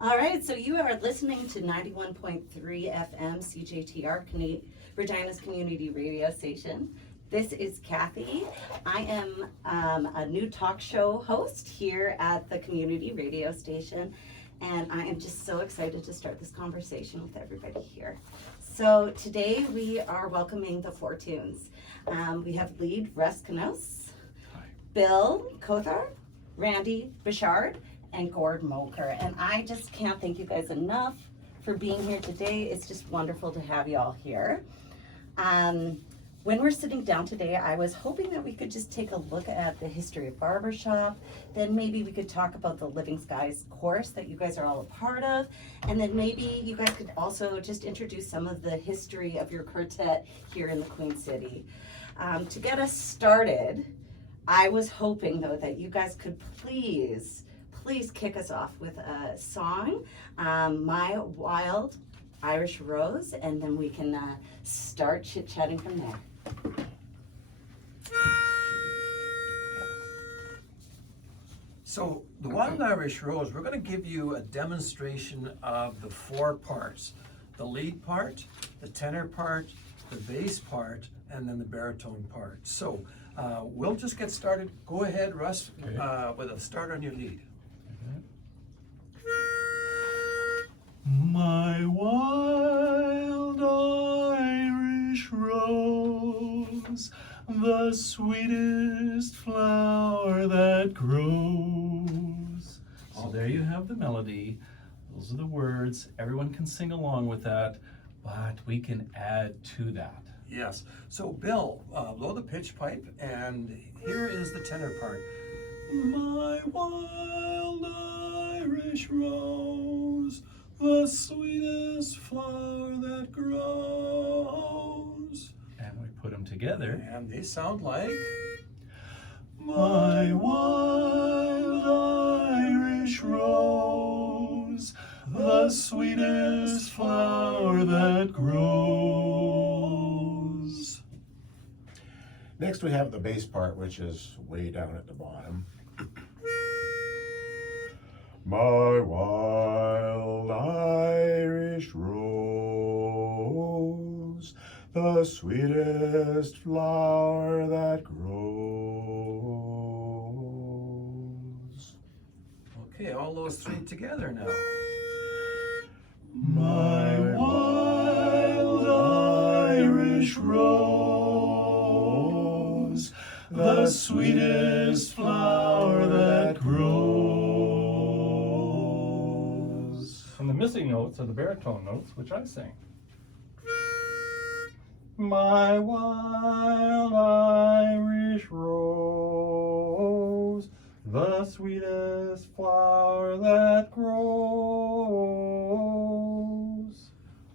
All right, so you are listening to 91.3 FM CJTR, Regina's community radio station. This is Kathy. I am a new talk show host here at the community radio station, and I am just so excited to start this conversation with everybody here. So today we are welcoming the Four Tunes. We have lead Russ Knos, Bill Kothar, Randy Bouchard, and Gord Moker. And I just can't thank you guys enough for being here today. It's just wonderful to have you all here. When we're sitting down today, I was hoping that we could just take a look at the history of barbershop. Then maybe we could talk about the Living Skies course that you guys are all a part of. And then maybe you guys could also just introduce some of the history of your quartet here in the Queen City. To get us started, I was hoping though that you guys could please kick us off with a song, My Wild Irish Rose, and then we can start chit-chatting from there. So the Wild Irish Rose, we're going to give you a demonstration of the four parts. The lead part, the tenor part, the bass part, and then the baritone part. So we'll just get started. Go ahead, Russ, with a start on your lead. My wild Irish rose, the sweetest flower that grows. So there you have the melody. Those are the words. Everyone can sing along with that, but we can add to that. Yes. So Bill, blow the pitch pipe, and here is the tenor part. My wild Irish rose, the sweetest flower that grows. And we put them together. And they sound like... My wild Irish rose, the sweetest flower that grows. Next we have the bass part, which is way down at the bottom. My wild Irish rose, the sweetest flower that grows. Okay, all those three together now. My wild Irish rose, the sweetest flower that grows. And the missing notes are the baritone notes, which I sing. My wild Irish rose, the sweetest flower that grows.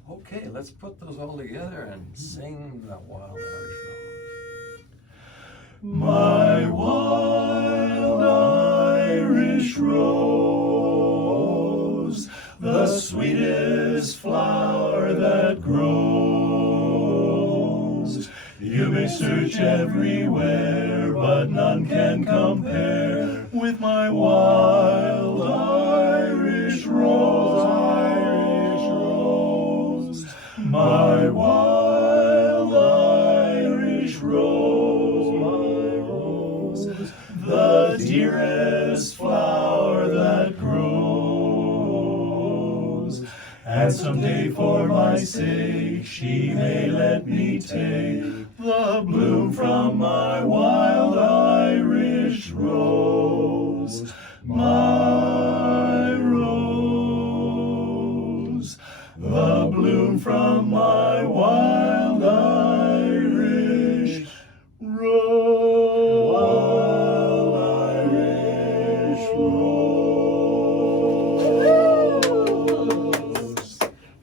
Okay, let's put those all together and sing the Wild Irish Rose. My wild Irish rose, the sweetest flower that grows. You may search everywhere, but none can compare with my wild Irish rose, my wild Irish rose, the dearest flower that grows. And someday for my sake she may let me take the bloom from my wild Irish rose, my rose, the bloom from my wild Irish rose, wild Irish rose.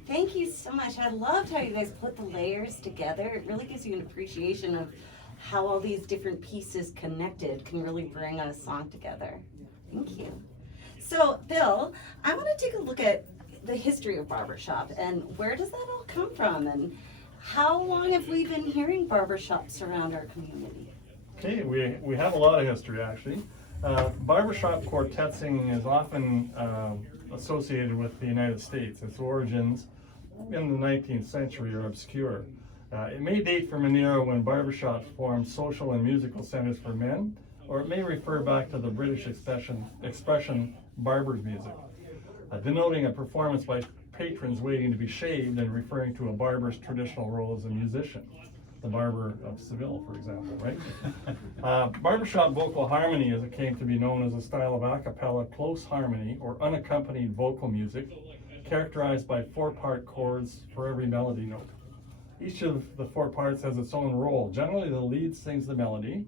Thank you so much. I loved how you guys put the layers together. It really gives you an appreciation of how all these different pieces connected can really bring a song together. Thank you. So, Bill, I want to take a look at the history of barbershop and where does that all come from and how long have we been hearing barbershops around our community? Okay, we have a lot of history actually. Barbershop quartet singing is often associated with the United States. Its origins in the 19th century are obscure. It may date from an era when barbershops formed social and musical centers for men, or it may refer back to the British expression barber's music, denoting a performance by patrons waiting to be shaved and referring to a barber's traditional role as a musician. The Barber of Seville, for example, right? Barbershop vocal harmony, as it came to be known, is a style of a cappella close harmony or unaccompanied vocal music characterized by 4-part chords for every melody note. Each of the 4 parts has its own role. Generally, the lead sings the melody,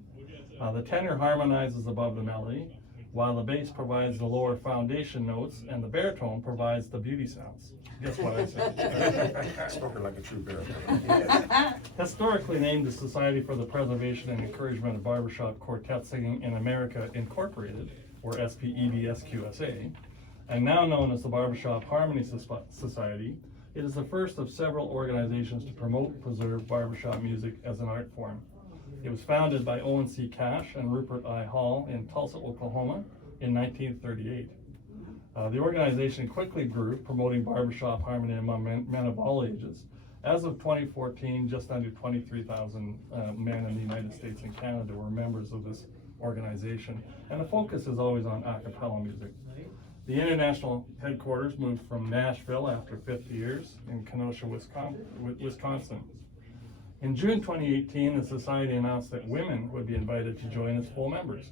the tenor harmonizes above the melody, while the bass provides the lower foundation notes, and the baritone provides the beauty sounds. Guess what I said? Spoken like a true baritone. Historically named the Society for the Preservation and Encouragement of Barbershop Quartet Singing in America Incorporated, or SPEBSQSA, and now known as the Barbershop Harmony Society, it is the first of several organizations to promote and preserve barbershop music as an art form. It was founded by Owen C. Cash and Rupert I. Hall in Tulsa, Oklahoma in 1938. The organization quickly grew, promoting barbershop harmony among men of all ages. As of 2014, just under 23,000 men in the United States and Canada were members of this organization, and the focus is always on a cappella music. The international headquarters moved from Nashville after 50 years in Kenosha, Wisconsin. In June 2018, the Society announced that women would be invited to join as full members.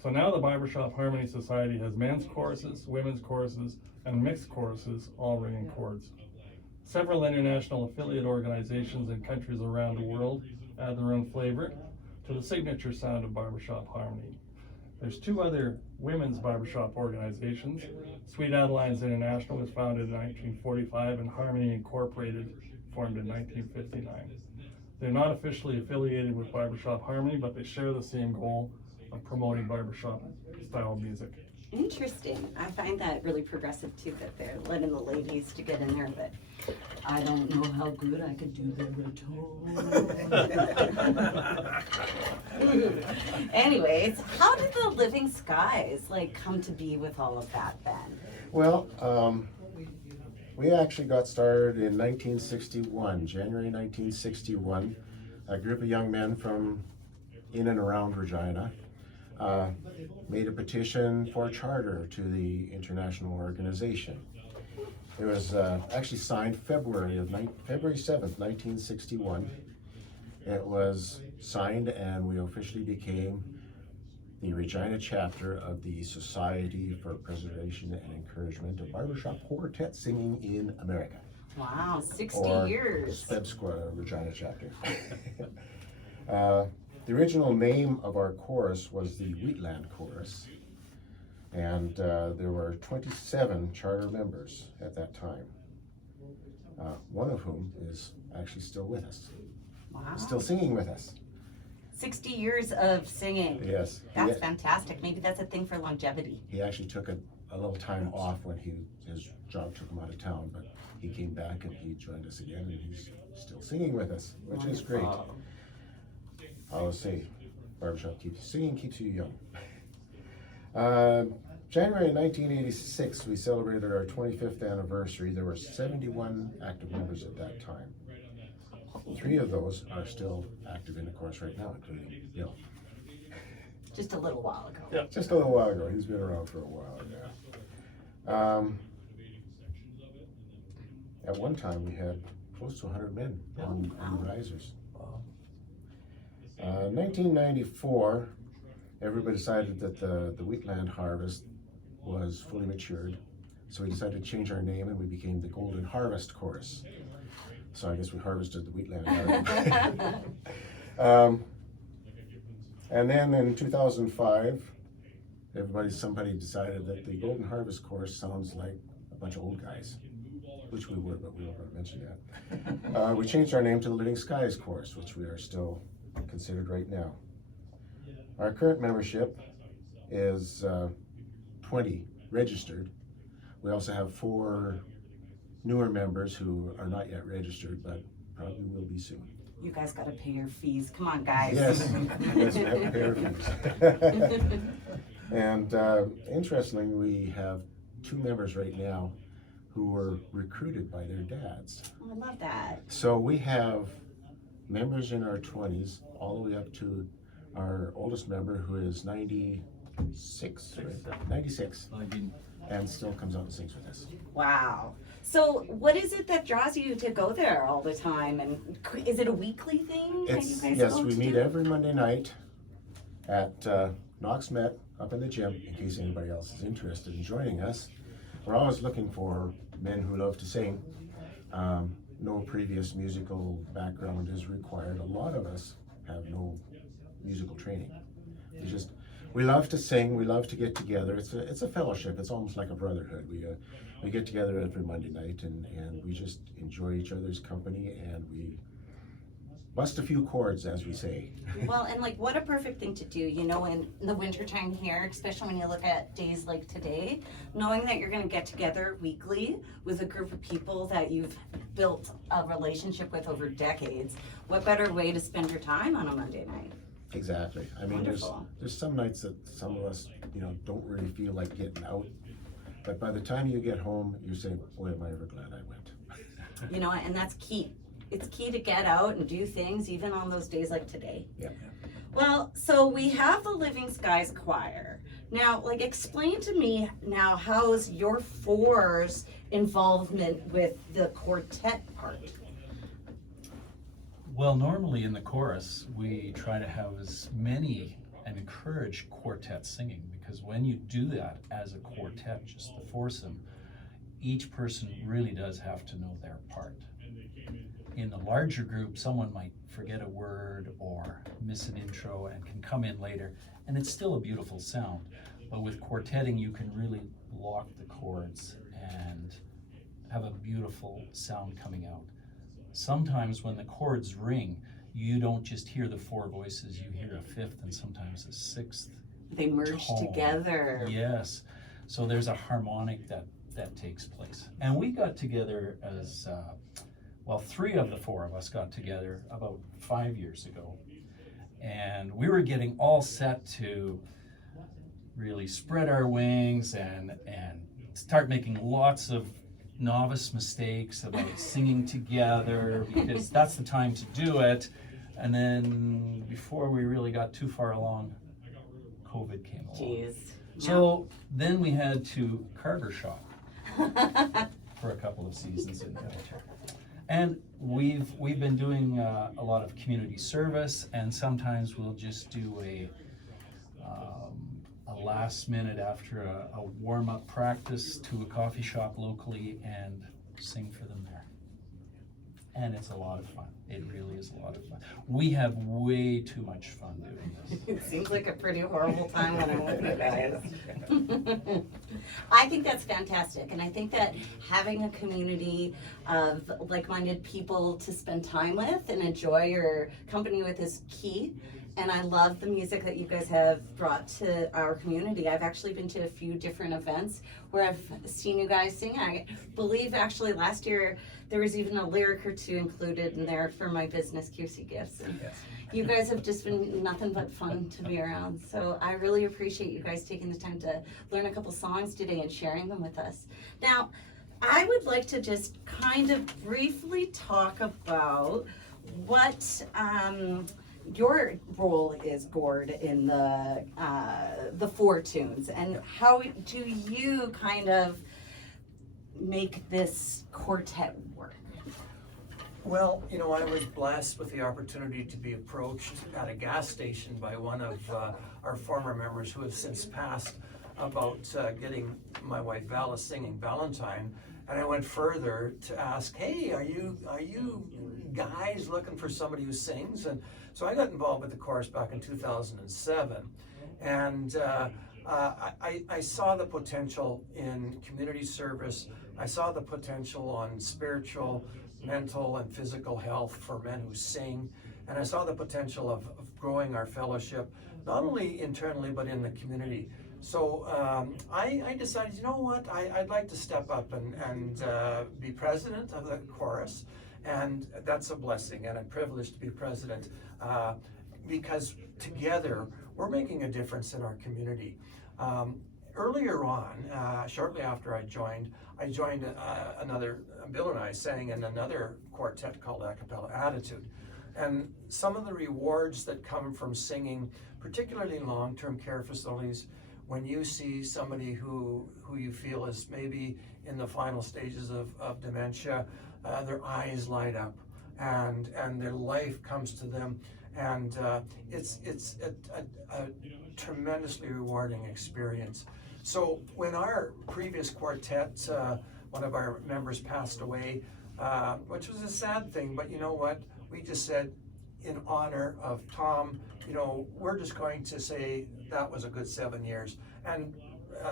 So now the Barbershop Harmony Society has men's choruses, women's choruses, and mixed choruses, all ringing chords. Several international affiliate organizations in countries around the world add their own flavor to the signature sound of barbershop harmony. There's 2 other women's barbershop organizations. Sweet Adelines International was founded in 1945 and Harmony Incorporated formed in 1959. They're not officially affiliated with Barbershop Harmony, but they share the same goal of promoting barbershop style music. Interesting. I find that really progressive too, that they're letting the ladies to get in there, but I don't know how good I could do the baritone. Anyways, how did the Living Skies come to be with all of that then? Well, we actually got started in 1961, January 1961. A group of young men from in and around Regina made a petition for a charter to the international organization. It was actually signed February 7th, 1961. It was signed and we officially became the Regina chapter of the Society for Preservation and Encouragement of Barbershop Quartet Singing in America. Wow, 60 or years. SPEBSQA Regina chapter. The original name of our chorus was the Wheatland Chorus, and there were 27 charter members at that time, one of whom is actually still with us, Wow. still singing with us. 60 years of singing. Yes. That's fantastic. Maybe that's a thing for longevity. He actually took a little time off when his job took him out of town, but he came back and he joined us again, and he's still singing with us, which is great. Wonderful. I always say, barbershop singing keeps you young. January 1986, we celebrated our 25th anniversary. There were 71 active members at that time. 3 of those are still active in the chorus right now, including Bill. Just a little while ago. Yeah. Just a little while ago. He's been around for a while now. At one time, we had close to 100 men on the risers. 1994, everybody decided that the wheatland harvest was fully matured, so we decided to change our name and we became the Golden Harvest Chorus. So I guess we harvested the wheatland harvest. And then in 2005, somebody decided that the Golden Harvest Chorus sounds like a bunch of old guys, which we were, but we won't mention that. We changed our name to the Living Skies Chorus, which we are still considered right now. Our current membership is 20 registered. We also have 4 newer members who are not yet registered, but probably will be soon. You guys gotta pay your fees. Come on, guys. Yes, yes, we have to pay our fees. And interestingly, we have 2 members right now who were recruited by their dads. Oh, I love that. So we have members in our 20s all the way up to our oldest member who is 96, right? 96, and still comes out and sings with us. Wow. So what is it that draws you to go there all the time? And is it a weekly thing that you guys Yes, go we to meet do? every Monday night at Knox Met up in the gym, in case anybody else is interested in joining us. We're always looking for men who love to sing. No previous musical background is required. A lot of us have no musical training. We love to sing. We love to get together. It's a fellowship. It's almost like a brotherhood. We get together every Monday night and we just enjoy each other's company and we bust a few chords, as we say. Well, and like, what a perfect thing to do, you know, in the wintertime here, especially when you look at days like today, knowing that you're going to get together weekly with a group of people that you've built a relationship with over decades. What better way to spend your time on a Monday night? Exactly. I mean, Wonderful. there's some nights that some of us, don't really feel like getting out. But by the time you get home, you say, boy, am I ever glad I went. You know, and that's key. It's key to get out and do things even on those days like today. Yeah. Well, so we have the Living Skies Choir. Now, like, explain to me now, how's your four's involvement with the quartet part? Well, normally in the chorus, we try to have as many and encourage quartet singing, because when you do that as a quartet, just the foursome, each person really does have to know their part. In the larger group, someone might forget a word or miss an intro and can come in later, and it's still a beautiful sound. But with quartetting, you can really lock the chords and have a beautiful sound coming out. Sometimes when the chords ring, you don't just hear the 4 voices, you hear a 5th and sometimes a 6th. They merge tone. together. Yes, so there's a harmonic that takes place. And we got together as, 3 of the 4 of us got together about 5 years ago. And we were getting all set to really spread our wings and start making lots of novice mistakes about singing together, because that's the time to do it. And then before we really got too far along, COVID came along. Jeez. So then we had to Carver shop for a couple of seasons in Military. And we've been doing a lot of community service, and sometimes we'll just do a last minute after a warm-up practice to a coffee shop locally and sing for them there. And it's a lot of fun. It really is a lot of fun. We have way too much fun doing this. It seems like a pretty horrible time when I'm with you guys. I think that's fantastic, and I think that having a community of like-minded people to spend time with and enjoy your company with is key. And I love the music that you guys have brought to our community. I've actually been to a few different events where I've seen you guys sing. I believe actually last year there was even a lyric or 2 included in there for my business, QC Gifts. And you guys have just been nothing but fun to be around. So I really appreciate you guys taking the time to learn a couple songs today and sharing them with us. Now, I would like to just kind of briefly talk about what your role is, Gord, in the 4 tunes, and how do you kind of make this quartet work? Well, I was blessed with the opportunity to be approached at a gas station by one of our former members who has since passed about getting my wife Vala singing Valentine. And I went further to ask, hey, are you guys looking for somebody who sings? And so I got involved with the chorus back in 2007. And I saw the potential in community service. I saw the potential on spiritual, mental, and physical health for men who sing. And I saw the potential of growing our fellowship, not only internally, but in the community. So I decided, you know what, I'd like to step up and be president of the chorus. And that's a blessing and a privilege to be president, because together we're making a difference in our community. Earlier on, shortly after I joined Bill and I sang in another quartet called A Cappella Attitude. And some of the rewards that come from singing, particularly in long-term care facilities, when you see somebody who you feel is maybe in the final stages of dementia, their eyes light up and their life comes to them, and it's a tremendously rewarding experience. So when our previous quartet, one of our members passed away, which was a sad thing, but you know what? We just said, in honor of Tom, you know, we're just going to say that was a good 7 years. And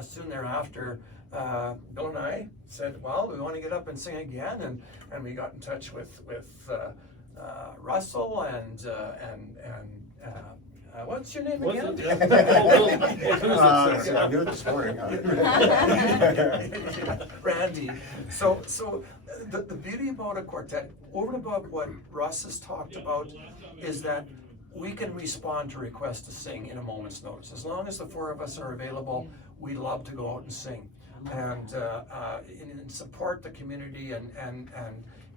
soon thereafter, Bill and I said, well, we want to get up and sing again, and we got in touch with Russell and what's your name again? I knew it this morning. Randy. So the beauty about a quartet, over and above what Russ has talked about, is that we can respond to requests to sing in a moment's notice. As long as the four of us are available, we love to go out and sing and support the community and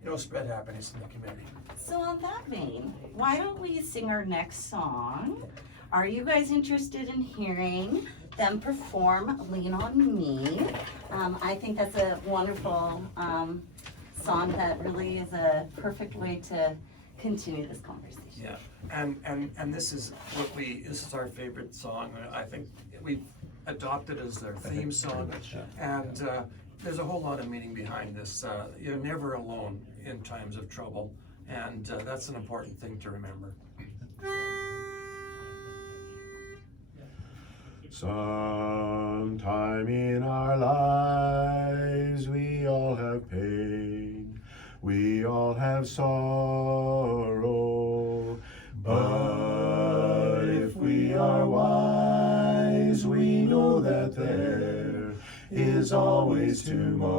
you know, spread happiness in the community. So on that vein, why don't we sing our next song? Are you guys interested in hearing them perform Lean on Me? I think that's a wonderful song that really is a perfect way to continue this conversation. Yeah, and this is this is our favorite song. I think we've adopted as their theme song, and there's a whole lot of meaning behind this. You're never alone in times of trouble, and that's an important thing to remember. Sometime in our lives we all have pain, we all have sorrow, but if we are wise, we know that there is always tomorrow.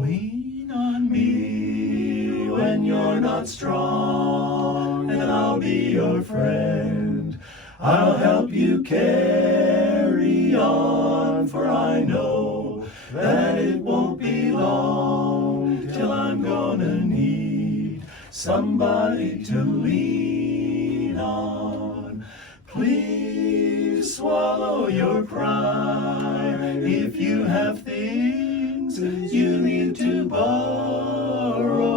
Lean on me when you're not strong, and I'll be your friend. I'll help you carry on, for I know that it won't be long till I'm gonna need somebody to lean on. Please swallow your pride if you have things you need to borrow,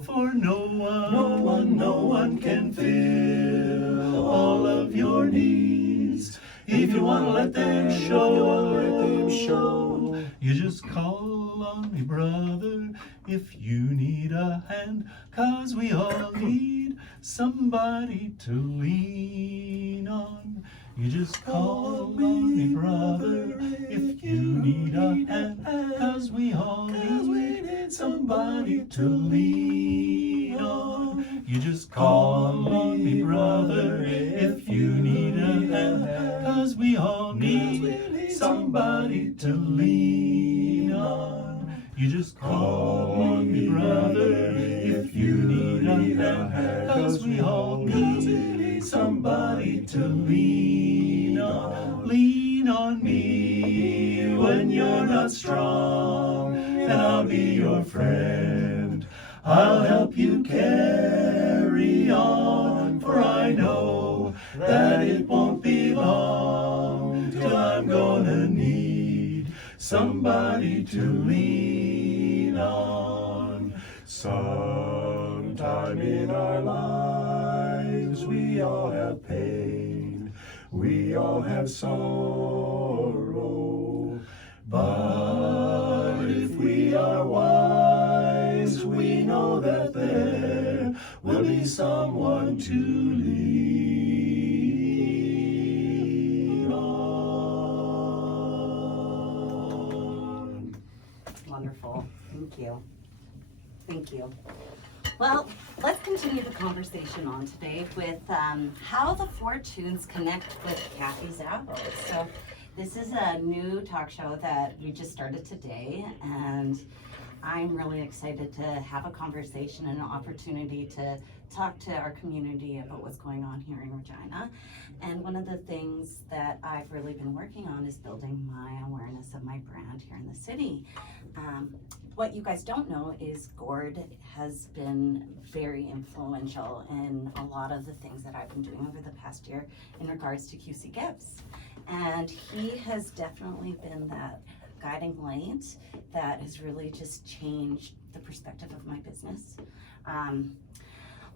for no one can fill all of your needs. If you wanna let them show, you just call on me, brother, if you need a hand, 'cause we all need somebody to lean on. You just call on me, brother, if you need a hand, 'cause we all need somebody to lean on. You just call on me, brother, if you need a hand, 'cause we all need somebody to lean on. You just call on me, brother, if you need a hand, 'cause we all need somebody to lean on. Lean on me when you're not strong, and I'll be your friend. I'll help you carry on, for I know that it won't be long till I'm gonna need somebody to lean on. Sometime in our lives we all have pain, we all have sorrow, but if we are wise, we know that there will be someone to lean on. Wonderful. Thank you. Thank you. Well, let's continue the conversation on today with how the four tunes connect with Kathy Zappos. So this is a new talk show that we just started today, and I'm really excited to have a conversation and an opportunity to talk to our community about what's going on here in Regina. And one of the things that I've really been working on is building my awareness of my brand here in the city. What you guys don't know is Gord has been very influential in a lot of the things that I've been doing over the past year in regards to QC Gibbs. And he has definitely been that guiding light that has really just changed the perspective of my business.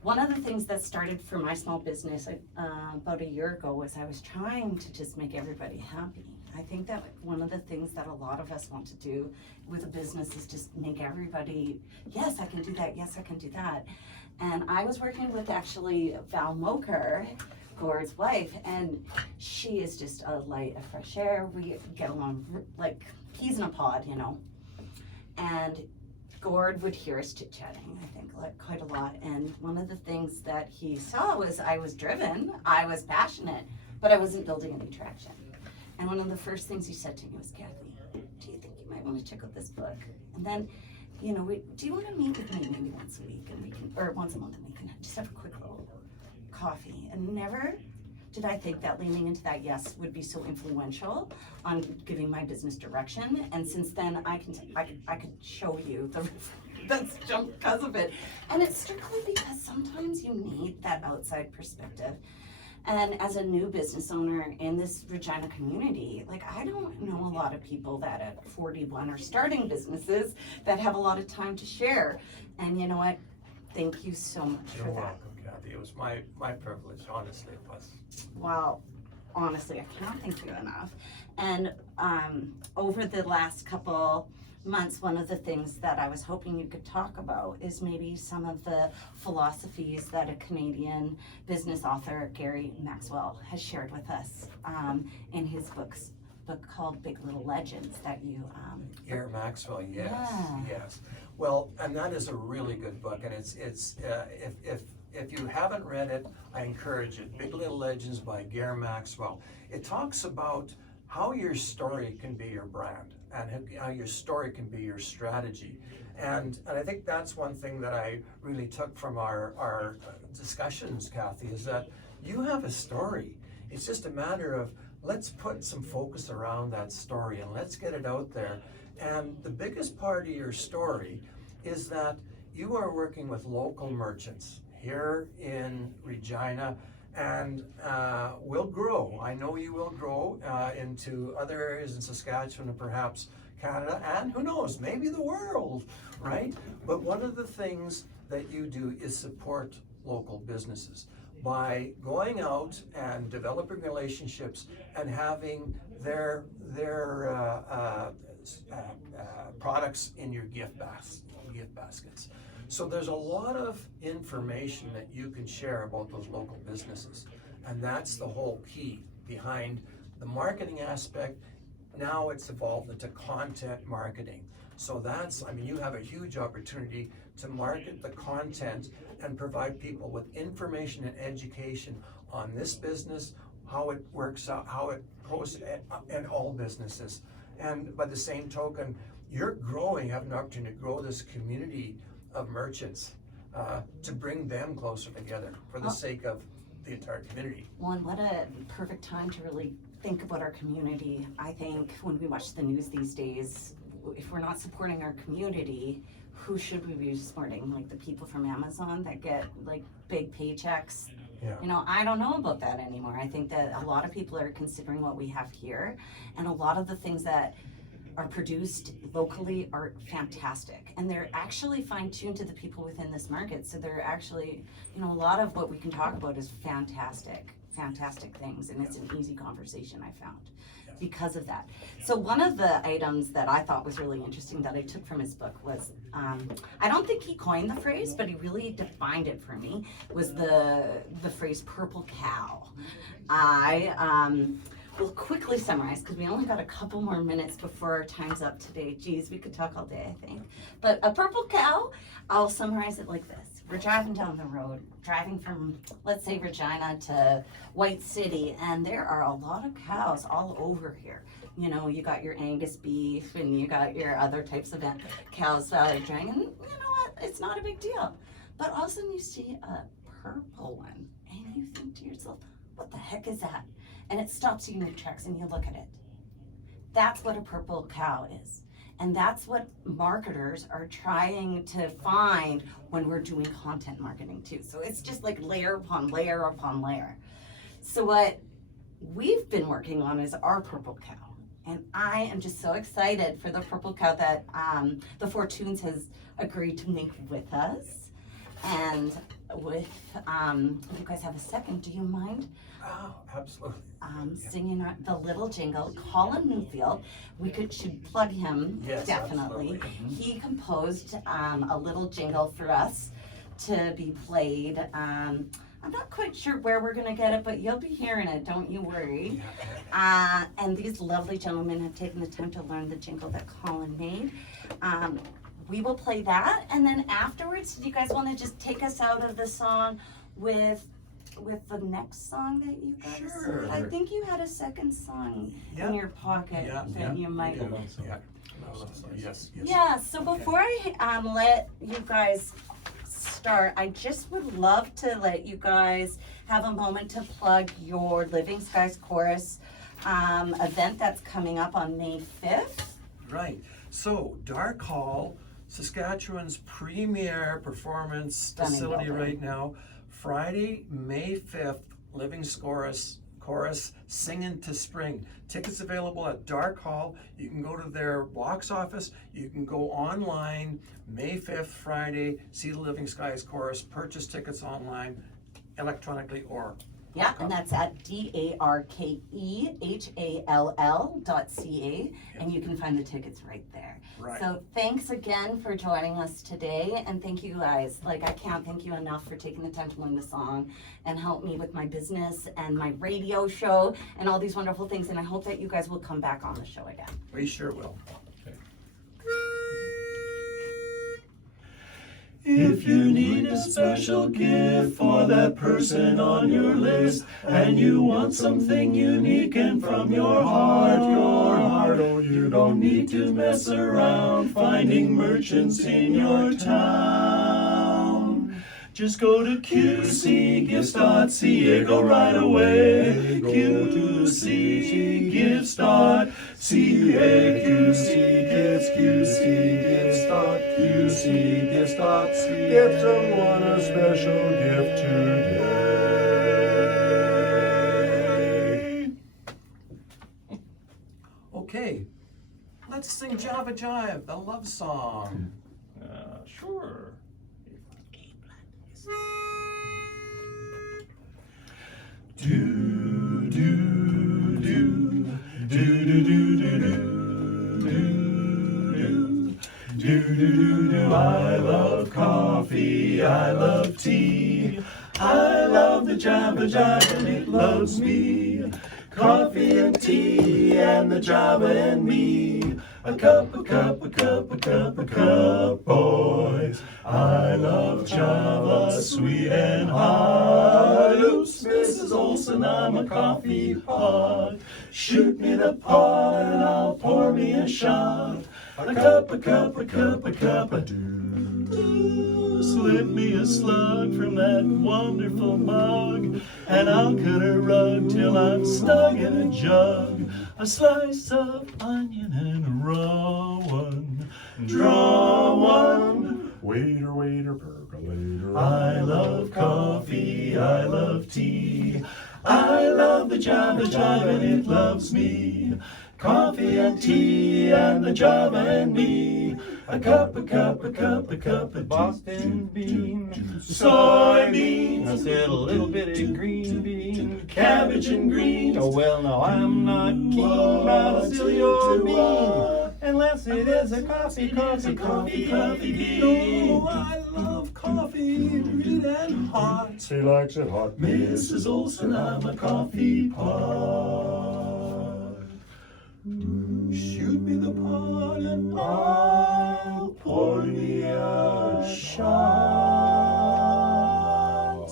One of the things that started for my small business about a year ago was I was trying to just make everybody happy. I think that one of the things that a lot of us want to do with a business is just make everybody, yes, I can do that, yes, I can do that. And I was working with actually Val Moker, Gord's wife, and she is just a light of fresh air. We get along like peas in a pod, you know. And Gord would hear us chit-chatting, I think, like quite a lot. And one of the things that he saw was I was driven, I was passionate, but I wasn't building any traction. And one of the first things he said to me was, Kathy, do you think you might want to check out this book? And then, you know, do you want to meet with me maybe once a week and we can, or once a month and we can just have a quick little coffee? And never did I think that leaning into that yes would be so influential on giving my business direction. And since then, I could show you that's just because of it. And it's strictly because sometimes you need that outside perspective. And as a new business owner in this Regina community, like I don't know a lot of people that at 41 are starting businesses that have a lot of time to share. And you know what? Thank you so much You're for that. welcome, Kathy. It was my privilege, honestly it was. Wow, honestly, I cannot thank you enough. And over the last couple months, one of the things that I was hoping you could talk about is maybe some of the philosophies that a Canadian business author, Gary Maxwell, has shared with us in his book called Big Little Legends that you Gary Maxwell, yes, Yeah. yes. Well, and that is a really good book, and it's if you haven't read it, I encourage it. Big Little Legends by Gary Maxwell. It talks about how your story can be your brand and how your story can be your strategy. And I think that's one thing that I really took from our discussions, Kathy, is that you have a story. It's just a matter of let's put some focus around that story and let's get it out there. And the biggest part of your story is that you are working with local merchants here in Regina, and will grow. I know you will grow into other areas in Saskatchewan and perhaps Canada, and who knows, maybe the world, right? But one of the things that you do is support local businesses by going out and developing relationships and having their products in your gift baskets. So there's a lot of information that you can share about those local businesses. And that's the whole key behind the marketing aspect. Now it's evolved into content marketing. So that's, I mean, you have a huge opportunity to market the content and provide people with information and education on this business, how it works out, how it goes in all businesses. And by the same token, you're growing, have an opportunity to grow this community of merchants to bring them closer together for the sake of the entire community. Well, and what a perfect time to really think about our community. I think when we watch the news these days, if we're not supporting our community, who should we be supporting? Like the people from Amazon that get like big paychecks? Yeah. You know, I don't know about that anymore. I think that a lot of people are considering what we have here, and a lot of the things that are produced locally are fantastic, and they're actually fine-tuned to the people within this market. So they're actually, you know, a lot of what we can talk about is fantastic things, and it's an easy conversation, I found, because of that. So one of the items that I thought was really interesting that I took from his book was, I don't think he coined the phrase, but he really defined it for me, was the phrase purple cow. We'll quickly summarize because we only got a couple more minutes before our time's up today. Geez, we could talk all day, I think. But a purple cow, I'll summarize it like this. We're driving down the road, driving from, let's say, Regina to White City, and there are a lot of cows all over here. You know, you got your Angus beef and you got your other types of cows drying, and you know what? It's not a big deal. But all of a sudden you see a purple one and you think to yourself, what the heck is that? And it stops you in your tracks and you look at it. That's what a purple cow is. And that's what marketers are trying to find when we're doing content marketing too. So it's just like layer upon layer upon layer. So what we've been working on is our purple cow. And I am just so excited for the purple cow that the Fortunes has agreed to make with us. And with, if you guys have a second, do you mind Oh, absolutely. singing the little jingle? Colin Newfield, should plug him, Yes, definitely. absolutely. He composed a little jingle for us to be played. I'm not quite sure where we're gonna get it, but you'll be hearing it, don't you worry. And these lovely gentlemen have taken the time to learn the jingle that Colin made. We will play that, and then afterwards, do you guys wanna just take us out of the song with the next song that you guys? Sure. I think you had a second song Yeah. in your pocket Yeah, that you might. Yeah, yes, yes. Yeah, so before I let you guys start, I just would love to let you guys have a moment to plug your Living Skies Chorus event that's coming up on May 5th. Right. So, Dark Hall, Saskatchewan's premier performance Stunning facility building. right now. Friday, May 5th, Living Chorus, Singing to Spring. Tickets available at Dark Hall. You can go to their box office. You can go online, May 5th, Friday, see the Living Skies Chorus, purchase tickets online, electronically or Yeah, and that's at darkehall.ca, and you can find the tickets right there. Right. So thanks again for joining us today, and thank you guys. Like, I can't thank you enough for taking the time to learn the song and help me with my business and my radio show and all these wonderful things, and I hope that you guys will come back on the show again. we sure will. If you need a special gift for that person on your list, and you want something unique and from your heart, oh, you don't need to mess around finding merchants in your town. Just go to qcgifts.ca, go right away. qcgifts.ca, qcgifts.ca. Get someone a special gift today. Okay, let's sing Java Jive, the love song. Sure. Do do do do do do do do do. I love coffee, I love tea, I love the Java Jive and it loves me. Coffee and tea and the Java and me. A cup, boys. I love Java, sweet and hot. Oops, Mrs. Olson, I'm a coffee pot. Shoot me the pot and I'll pour me a shot. A cup, do. Slip me a slug from that wonderful mug, and I'll cut a rug till I'm snug in a jug. A slice of onion and a raw one. Draw one. Waiter, percolator. I love coffee, I love tea, I love the Java Jive and it loves me. Coffee and tea and the Java and me. A cup of Boston beans, soybeans. I said a little bit of green beans, Cabbage and greens. oh well, no, I'm not keen about a silly old bean, unless it is a coffee bean. Oh, I love coffee, sweet and hot. She likes it hot. Mrs. Olson, I'm a coffee pot. Shoot me the pot and I'll pour me a shot.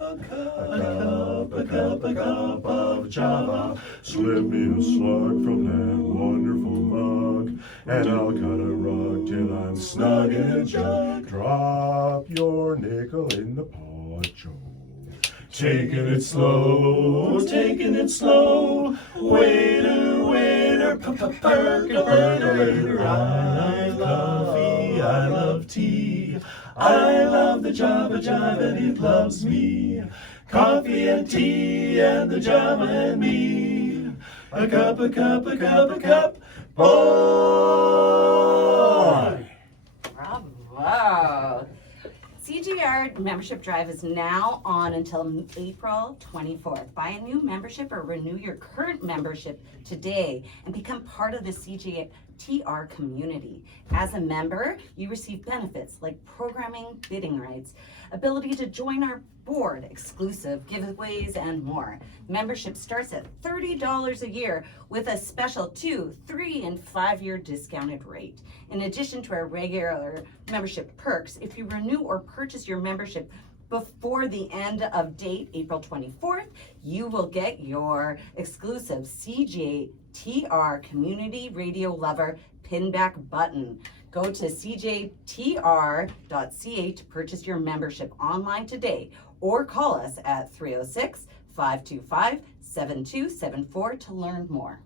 a cup. A cup cup of Java. Slip me a slug from that wonderful mug, and I'll cut a rug till I'm snug in a jug. Drop your nickel in the pot, Joe. Taking it slow, waiter, waiter, percolator. I love coffee, I love tea, I love the Java Jive and it loves me. Coffee and tea and the Java and me. A cup, a cup, a cup, a cup, boy! Bravo. CJR membership drive is now on until April 24th. Buy a new membership or renew your current membership today and become part of the CJTR community. As a member, you receive benefits like programming, bidding rights, ability to join our board, exclusive giveaways, and more. Membership starts at $30 a year with a special 2, 3, and 5-year discounted rate. In addition to our regular membership perks, if you renew or purchase your membership before the end of date, April 24th, you will get your exclusive CJTR Community Radio Lover pinback button. Go to cjtr.ca to purchase your membership online today or call us at 306-525-7274 to learn more.